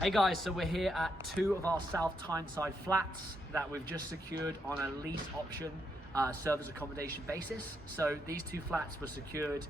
Hey guys, so we're here at two of our South Tyneside flats that we've just secured on a lease option service accommodation basis. So these two flats were secured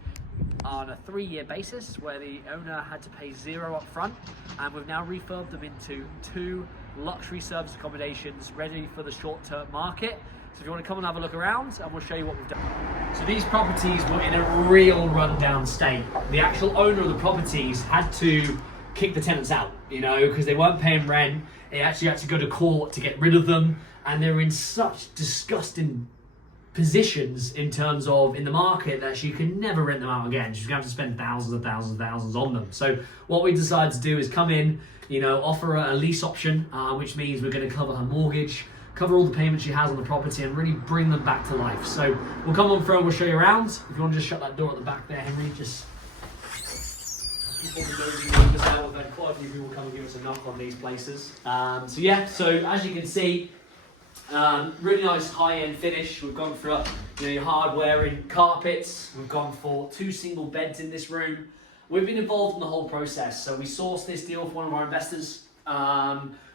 on a 3-year basis where the owner had to pay $0 up front, and we've now refurbed them into 2 luxury service accommodations ready for the short-term market. So if you want to come and have a look around, and we'll show you what we've done. So these properties were in a real rundown state. The actual owner of the properties had to kick the tenants out, you know, because they weren't paying rent. They actually had to go to court to get rid of them, and they were in such disgusting positions in terms of in the market that she could never rent them out again. She's going to have to spend thousands on them. So what we decided to do is come in, you know, offer her a lease option, which means we're going to cover her mortgage, cover all the payments she has on the property, and really bring them back to life. So we'll come on through and we'll show you around. If you want to just shut that door at the back there, Henry, just we've had quite a few people come and give us a knock on these places. So as you can see, really nice high-end finish. We've gone for your hard-wearing carpets. We've gone for 2 single beds in this room. We've been involved in the whole process. So we sourced this deal for one of our investors.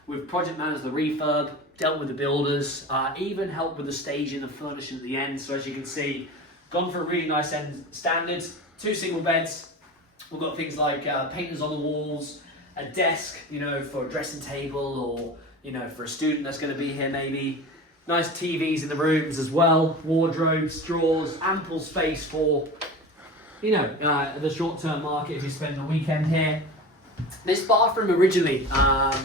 We've project managed the refurb, dealt with the builders, even helped with the staging and furnishing at the end. So as you can see, gone for a really nice end standard. 2 single beds. We've got things like painters on the walls, a desk, you know, for a dressing table, or, you know, for a student that's going to be here maybe. Nice TVs in the rooms as well, wardrobes, drawers, ample space for, you know, the short-term market if you spend the weekend here. This bathroom originally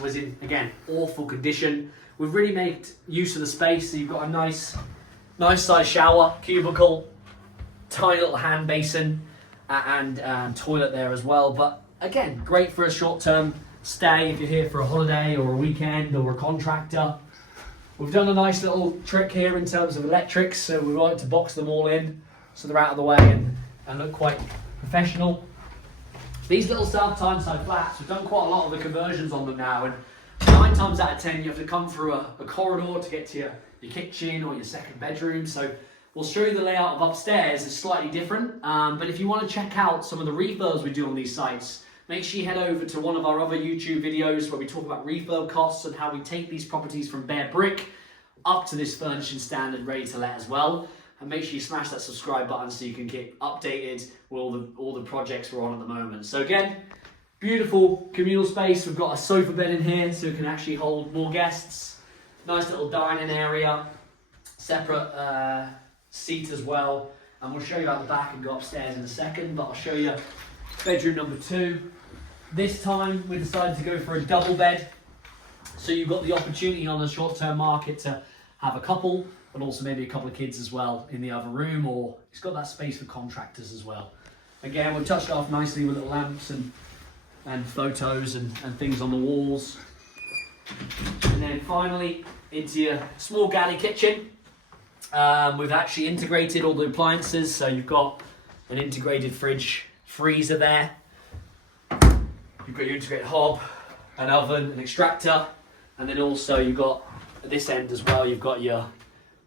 was in, again, awful condition. We've really made use of the space, so you've got a nice size shower, cubicle, tiny little hand basin, and toilet there as well. But again, great for a short-term stay if you're here for a holiday or a weekend or a contractor. We've done a nice little trick here in terms of electrics, so we like to box them all in so they're out of the way and look quite professional. These little South Tyneside flats, we've done quite a lot of the conversions on them now, and 9 times out of 10 you have to come through a corridor to get to your kitchen or your second bedroom. So we'll show you the layout of upstairs. It's slightly different, but if you want to check out some of the refurbs we do on these sites, make sure you head over to one of our other YouTube videos where we talk about refurb costs and how we take these properties from bare brick up to this furnishing standard ready to let as well. And make sure you smash that subscribe button so you can get updated with all the projects we're on at the moment. So again, beautiful communal space. We've got a sofa bed in here so it can actually hold more guests. Nice little dining area, separate seat as well, and we'll show you out the back and go upstairs in a second, but I'll show you bedroom number 2. This time we decided to go for a double bed, so you've got the opportunity on the short-term market to have a couple, but also maybe a couple of kids as well in the other room, or it's got that space for contractors as well. Again, we've touched it off nicely with little lamps and photos and things on the walls. And then finally into your small galley kitchen. We've actually integrated all the appliances, so you've got an integrated fridge, freezer there. You've got your integrated hob, an oven, an extractor, and then also you've got at this end as well, you've got your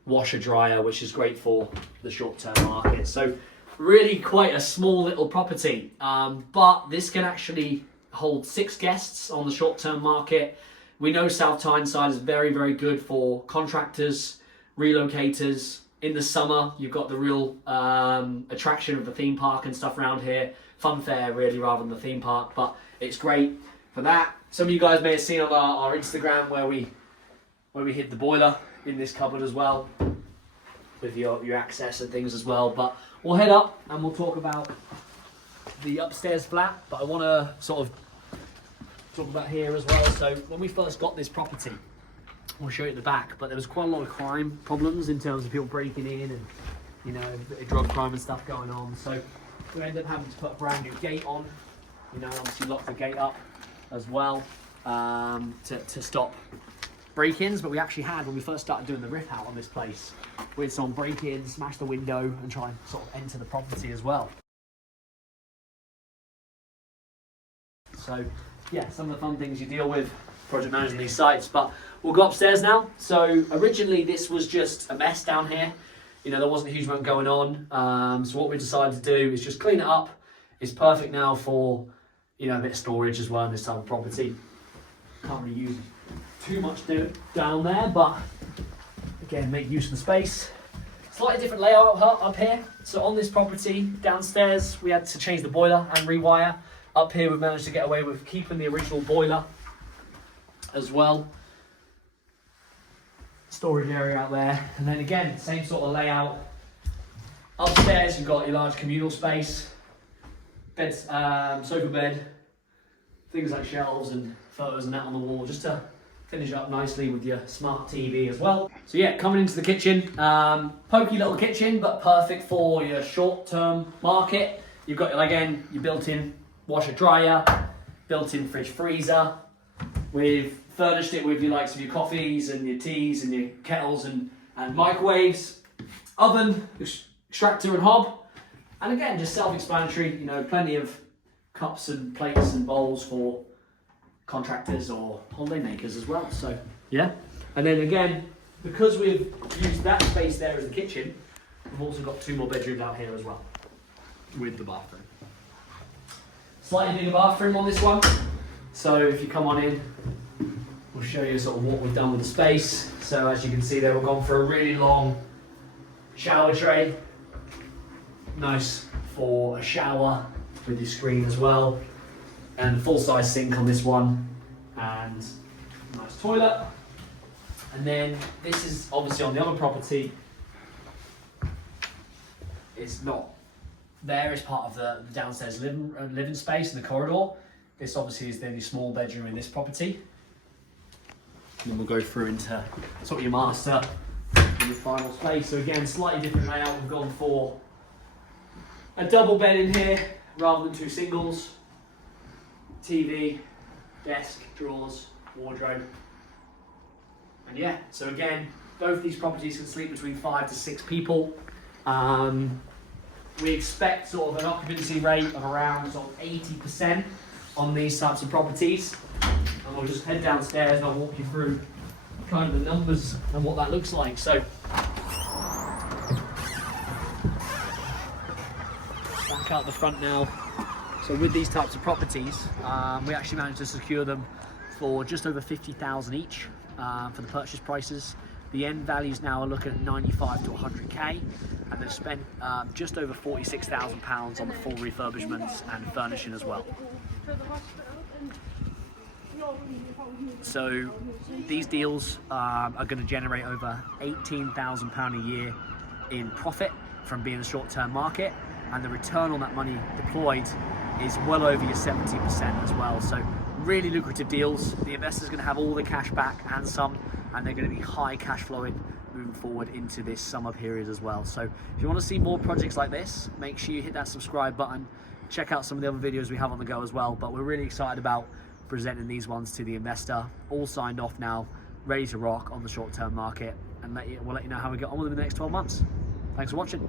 washer dryer, which is great for the short-term market. So really quite a small little property, but this can actually hold 6 guests on the short-term market. We know South Tyneside is very, very good for contractors, relocators. In the summer, you've got the real attraction of the theme park and stuff around here. Fun fair, really, rather than the theme park, but it's great for that. Some of you guys may have seen on our Instagram where we hid the boiler in this cupboard as well, with your access and things as well. But we'll head up and we'll talk about the upstairs flat, but I want to sort of talk about here as well. So when we first got this property, we'll show you at the back, but there was quite a lot of crime problems in terms of people breaking in and, you know, drug crime and stuff going on. So we ended up having to put a brand new gate on, you know, obviously lock the gate up as well to stop break-ins. But we actually had, when we first started doing the rip out on this place, we had someone break in, smash the window and try and sort of enter the property as well. So yeah, some of the fun things you deal with project managing these sites. But we'll go upstairs now. So originally this was just a mess down here. You know, there wasn't a huge amount going on. So what we decided to do is just clean it up. It's perfect now for, you know, a bit of storage as well in this type of property. Can't really use too much down there, but again, make use of the space. Slightly different layout up here. So on this property, downstairs, we had to change the boiler and rewire. Up here, we've managed to get away with keeping the original boiler as well. Storage area out there. And then again, same sort of layout. Upstairs, you've got your large communal space, beds, sofa bed, things like shelves and photos and that on the wall, just to finish up nicely with your smart TV as well. So yeah, coming into the kitchen, pokey little kitchen, but perfect for your short-term market. You've got, again, your built-in washer dryer, built-in fridge freezer. We've furnished it with your likes of your coffees and your teas and your kettles and microwaves, oven, extractor and hob. And again, just self-explanatory, you know, plenty of cups and plates and bowls for contractors or holiday makers as well. So yeah, and then again, because we've used that space there as the kitchen, we've also got 2 more bedrooms out here as well with the bathroom. Slightly bigger bathroom on this one. So if you come on in, we'll show you sort of what we've done with the space. So as you can see there, we've gone for a really long shower tray. Nice for a shower with your screen as well. And full-size sink on this one, and nice toilet. And then this is obviously on the other property. It's not there as part of the downstairs living space in the corridor. This obviously is then your small bedroom in this property. And then we'll go through into sort of your master and your final space. So again, slightly different layout. We've gone for a double bed in here rather than 2 singles. TV, desk, drawers, wardrobe. And yeah, so again, both these properties can sleep between 5 to 6 people. We expect sort of an occupancy rate of around sort of 80% on these types of properties. And we'll just head downstairs and I'll walk you through kind of the numbers and what that looks like. So back out the front now. So with these types of properties, we actually managed to secure them for just over 50,000 each for the purchase prices. The end values now are looking at 95 to 100k, and they've spent just over £46,000 on the full refurbishments and furnishing as well. So these deals are going to generate over £18,000 a year in profit from being a short-term market, and the return on that money deployed is well over your 70% as well. So really lucrative deals. The investor's going to have all the cash back and some, and they're going to be high cash flowing moving forward into this summer period as well. So if you want to see more projects like this, make sure you hit that subscribe button. Check out some of the other videos we have on the go as well. But we're really excited about presenting these ones to the investor, all signed off now, ready to rock on the short-term market, and we'll let you know how we get on with them in the next 12 months. Thanks for watching.